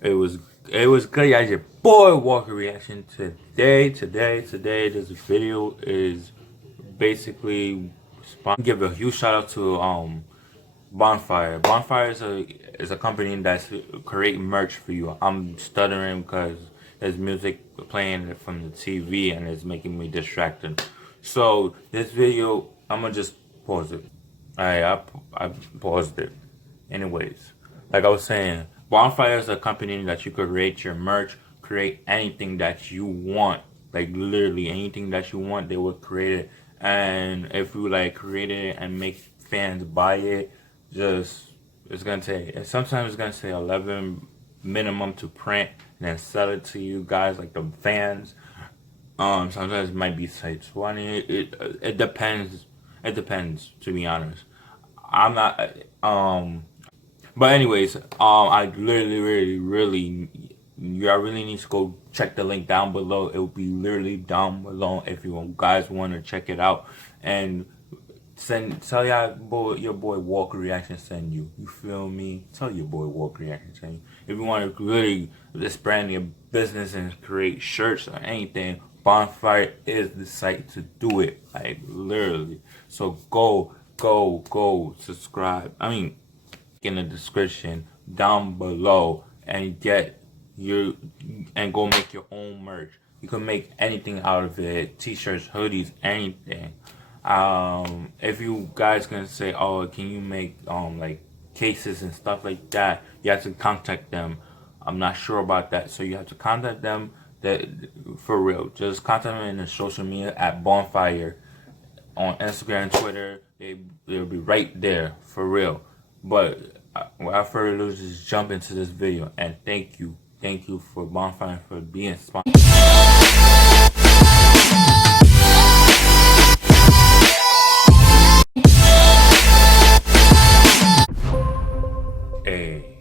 It was it was good. Yeah, your boy Walker reaction today. This video is basically give a huge shout out to Bonfire. Bonfire is a company that's create merch for you. I'm stuttering because there's music playing from the TV and it's making me distracted. So this video, I'm gonna just pause it. I paused it. Anyways, like I was saying, Bonfire is a company that you could create your merch, create anything that you want. Like literally anything that you want, they will create it. And if you like create it and make fans buy it, just it's gonna take. Sometimes it's gonna say 11 minimum to print and then sell it to you guys like the fans. Sometimes it might be say 20. It depends. It depends, to be honest. I'm not but anyways, I literally, you I really need to go check the link down below. It will be literally down below if you guys want to check it out and tell your boy Walker Reaction send you. You feel me? Tell your boy Walker Reaction send you. If you want to really just brand your business and create shirts or anything, Bonfire is the site to do it. Like literally. So go subscribe. I mean in the description down below and get your and go make your own merch. You can make anything out of it, t-shirts, hoodies, anything. If you guys can say, oh, can you make like cases and stuff like that, you have to contact them. I'm not sure about that, so you have to contact them. That for real, just contact them in the social media at Bonfire on Instagram, Twitter. They'll be right there for real. But without further ado, just jump into this video and thank you for Bonfire for being sponsored. Hey,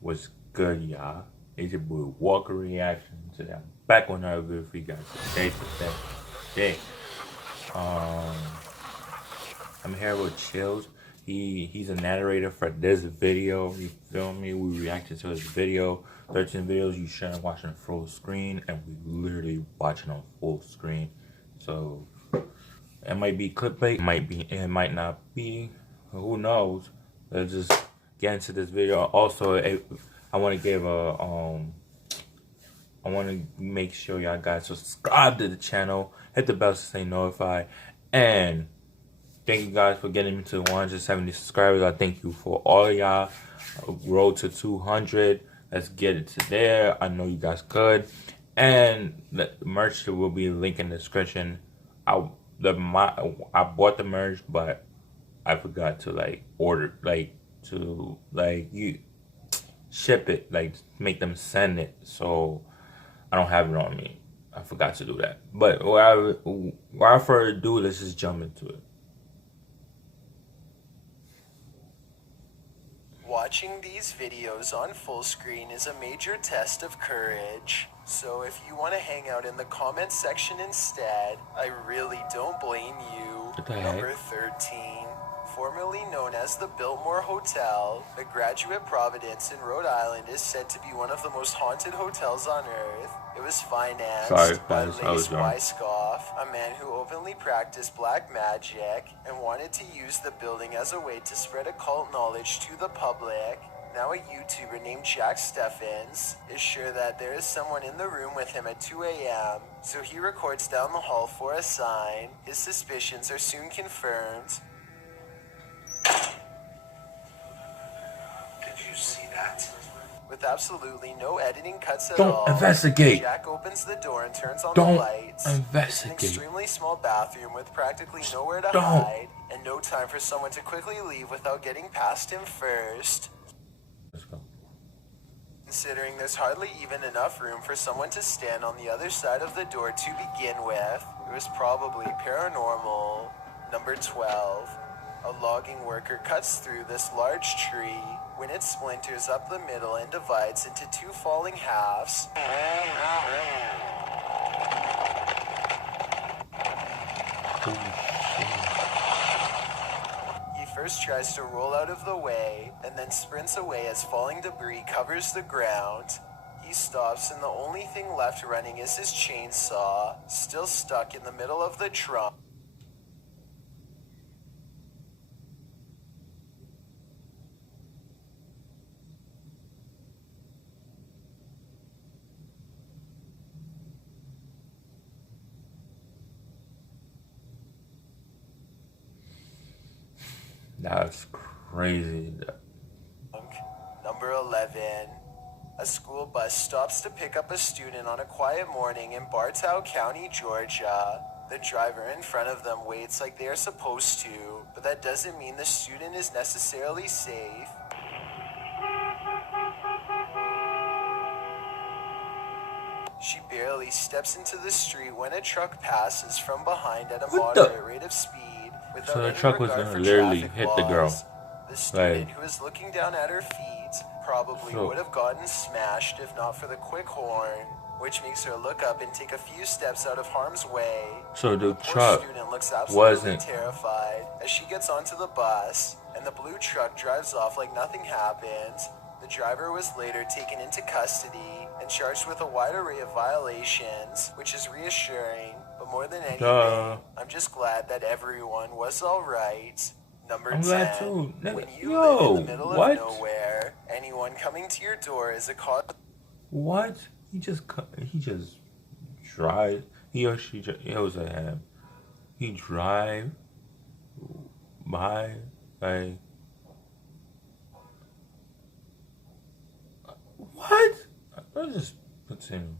what's good, y'all? It's your boy Walker Reaction today. I'm back on another video for you guys today. I'm here with Chills. He's a narrator for this video. You feel me? We reacted to his video. 13 videos you shouldn't watch on full screen, and we literally watching on full screen. So it might be clickbait, it might not be. Who knows? Let's just get into this video. Also, I want to give a I want to make sure y'all guys subscribe to the channel, hit the bell to stay notified, and thank you guys for getting me to 170 subscribers. I thank you for all of y'all. Road to 200. Let's get it to there. I know you guys could. And the merch will be linked in the description. I bought the merch, but I forgot to you ship it, like make them send it. So I don't have it on me. I forgot to do that. But without further ado, let's just jump into it. Watching these videos on full screen is a major test of courage. So if you want to hang out in the comment section instead, I really don't blame you. Number 13. Formerly known as the Biltmore Hotel, the Graduate Providence in Rhode Island is said to be one of the most haunted hotels on earth. It was financed by Lace Wyckoff, a man who openly practiced black magic and wanted to use the building as a way to spread occult knowledge to the public. Now a YouTuber named Jack Steffens is sure that there is someone in the room with him at 2 a.m., so he records down the hall for a sign. His suspicions are soon confirmed. Did you see that? With absolutely no editing cuts at all. Don't investigate. Jack opens the door and turns on the lights. Investigate. It's an extremely small bathroom with practically nowhere to hide and no time for someone to quickly leave without getting past him first. Let's go. Considering there's hardly even enough room for someone to stand on the other side of the door to begin with, it was probably paranormal. Number 12. A logging worker cuts through this large tree when it splinters up the middle and divides into two falling halves. He first tries to roll out of the way and then sprints away as falling debris covers the ground. He stops and the only thing left running is his chainsaw, still stuck in the middle of the trunk. That's crazy. Number 11. A school bus stops to pick up a student on a quiet morning in Bartow County, Georgia. The driver in front of them waits like they are supposed to, but that doesn't mean the student is necessarily safe. She barely steps into the street when a truck passes from behind at a moderate rate of speed. So the truck was gonna literally hit the girl. The student who is looking down at her feet probably would have gotten smashed if not for the quick horn, which makes her look up and take a few steps out of harm's way. So the Poor truck student looks absolutely wasn't terrified as she gets onto the bus, and the blue truck drives off like nothing happened. The driver was later taken into custody and charged with a wide array of violations, which is reassuring. But more than anything, I'm just glad that everyone was alright. Number 10. glad too. When you Yo, live in the middle what? of nowhere, anyone coming to your door is a cause. What? He just drive. He or she. It was a him. He drive by like. What? Let's just continue.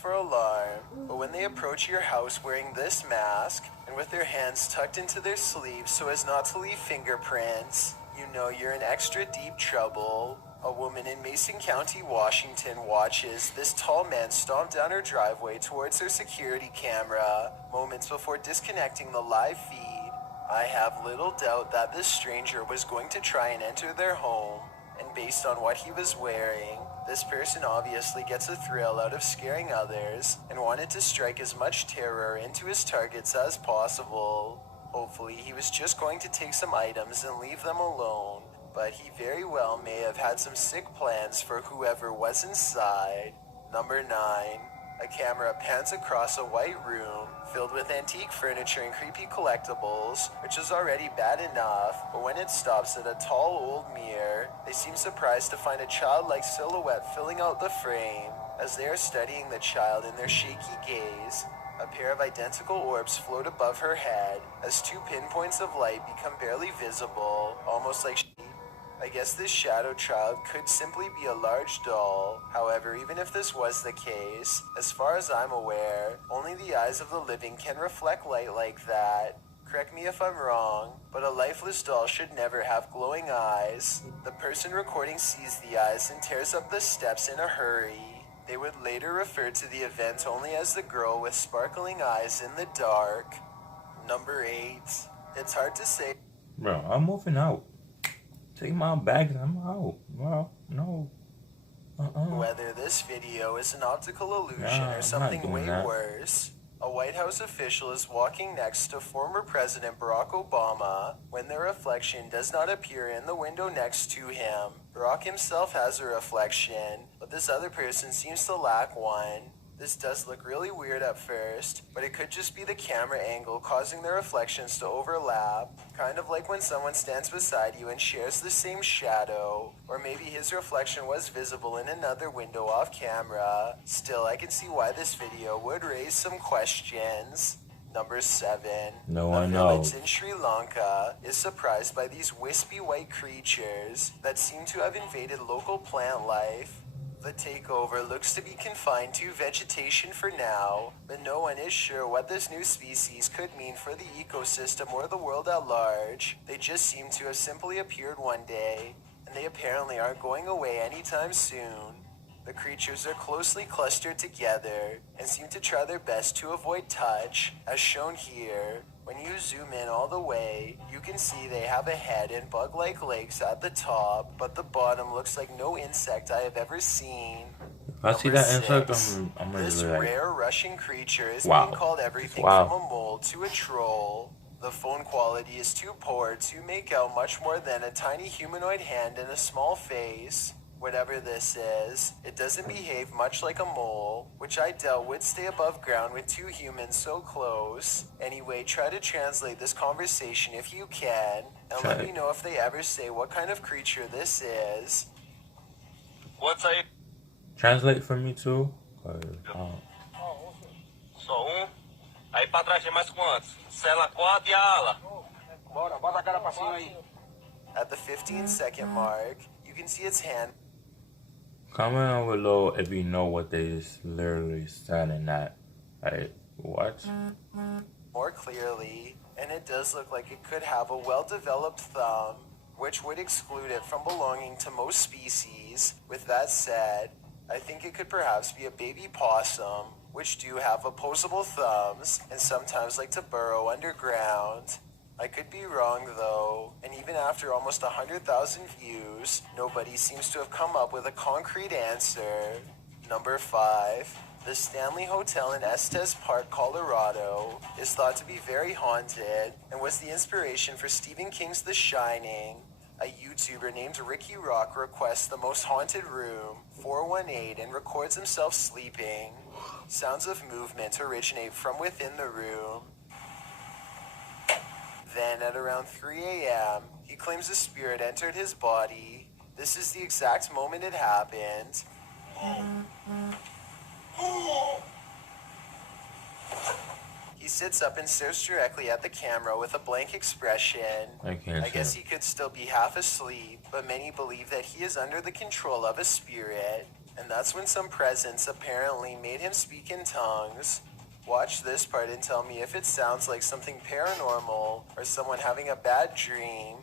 For alarm, but when they approach your house wearing this mask and with their hands tucked into their sleeves so as not to leave fingerprints, you know you're in extra deep trouble. A woman in Mason County, Washington watches this tall man stomp down her driveway towards her security camera moments before disconnecting the live feed. I have little doubt that this stranger was going to try and enter their home, and based on what he was wearing, this person obviously gets a thrill out of scaring others and wanted to strike as much terror into his targets as possible. Hopefully he was just going to take some items and leave them alone, but he very well may have had some sick plans for whoever was inside. Number 9. A camera pans across a white room filled with antique furniture and creepy collectibles, which is already bad enough, but when it stops at a tall old mirror, they seem surprised to find a childlike silhouette filling out the frame. As they are studying the child in their shaky gaze, a pair of identical orbs float above her head as two pinpoints of light become barely visible, almost like I guess this shadow child could simply be a large doll. However, even if this was the case, as far as I'm aware, only the eyes of the living can reflect light like that. Correct me if I'm wrong, but a lifeless doll should never have glowing eyes. The person recording sees the eyes and tears up the steps in a hurry. They would later refer to the event only as the girl with sparkling eyes in the dark. Number 8. It's hard to say. Bro, I'm moving out. Take my bags, I'm out. Well, no. Whether this video is an optical illusion or something way worse. A White House official is walking next to former President Barack Obama when the reflection does not appear in the window next to him. Barack himself has a reflection, but this other person seems to lack one. This does look really weird at first, but it could just be the camera angle causing the reflections to overlap. Kind of like when someone stands beside you and shares the same shadow, or maybe his reflection was visible in another window off camera. Still, I can see why this video would raise some questions. Number 7. No one A village knows. in Sri Lanka is surprised by these wispy white creatures that seem to have invaded local plant life. The takeover looks to be confined to vegetation for now, but no one is sure what this new species could mean for the ecosystem or the world at large. They just seem to have simply appeared one day, and they apparently aren't going away anytime soon. The creatures are closely clustered together and seem to try their best to avoid touch, as shown here. When you zoom in all the way, you can see they have a head and bug-like legs at the top, but the bottom looks like no insect I have ever seen. If I see that insect, 6. I'm gonna This be like, rare Russian creature is wow. being called everything Wow. from a mole to a troll. The phone quality is too poor to make out much more than a tiny humanoid hand and a small face. Whatever this is, it doesn't behave much like a mole, which I doubt would stay above ground with two humans so close. Anyway, try to translate this conversation if you can, and let me know if they ever say what kind of creature this is. What's aí? Translate for me too. Só Aí pra trás tem mais quantos? Cela 4 e a ala. Bora, bota a cara pra cima aí. At the 15-second mark, you can see its hand. Comment down below if you know what they just literally said in that. Like, what? More clearly, and it does look like it could have a well-developed thumb, which would exclude it from belonging to most species. With that said, I think it could perhaps be a baby possum, which do have opposable thumbs and sometimes like to burrow underground. I could be wrong though, and even after almost 100,000 views, nobody seems to have come up with a concrete answer. Number 5. The Stanley Hotel in Estes Park, Colorado, is thought to be very haunted and was the inspiration for Stephen King's The Shining. A YouTuber named Ricky Rock requests the most haunted room, 418, and records himself sleeping. Sounds of movement originate from within the room. Then, at around 3 a.m., he claims a spirit entered his body. This is the exact moment it happened. He sits up and stares directly at the camera with a blank expression. I guess he could still be half asleep, but many believe that he is under the control of a spirit. And that's when some presence apparently made him speak in tongues. Watch this part and tell me if it sounds like something paranormal or someone having a bad dream.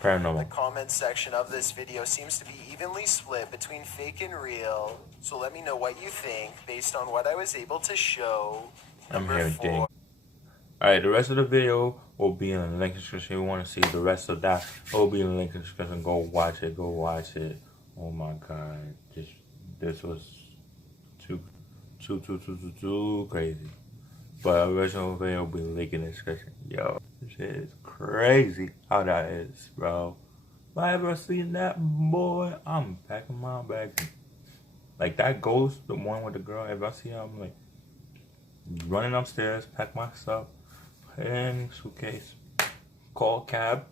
Paranormal. The comment section of this video seems to be evenly split between fake and real. So let me know what you think based on what I was able to show. I'm hearing things. Alright, the rest of the video will be in the link description. If you want to see the rest of that, it will be in the link description. Go watch it. Go watch it. Oh my god. This was too crazy. But the original video will be linked in the description. Yo, this shit is crazy how that is, bro. If I ever seen that, boy, I'm packing my bag. Like that ghost, the one with the girl, if I see her, I'm like running upstairs, pack my stuff, put it in suitcase, call a cab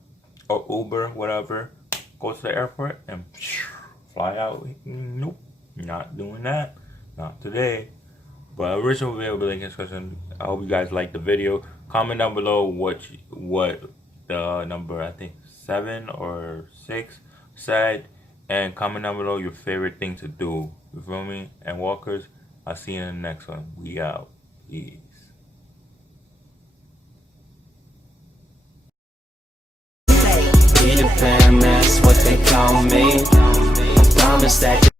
or Uber, whatever, go to the airport and fly out. Nope, not doing that. Not today. But original video will be linked in the description. I hope you guys liked the video. Comment down below what the number, I think 7 or 6 said, and comment down below your favorite thing to do. You feel me? And walkers, I'll see you in the next one. We out. Peace. Peter Pan, that's what they call me. I promise that